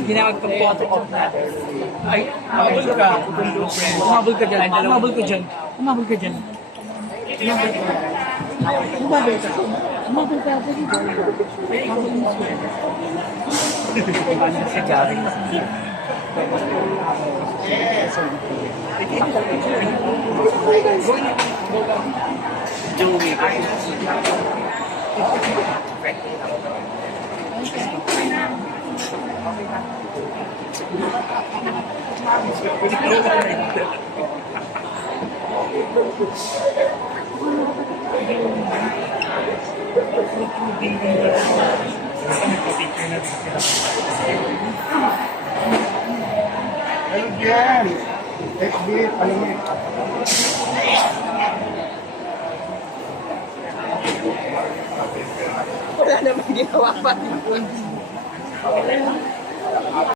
Ginawag pa photo op natin. Ay, umabol ka. Umabol ka dyan. Umabol ka dyan. Umabol ka dyan. Umabol ka. Umabol ka. Umabol ka. Joey. Ayan. FB, palimit. Wala naman ginawa pa.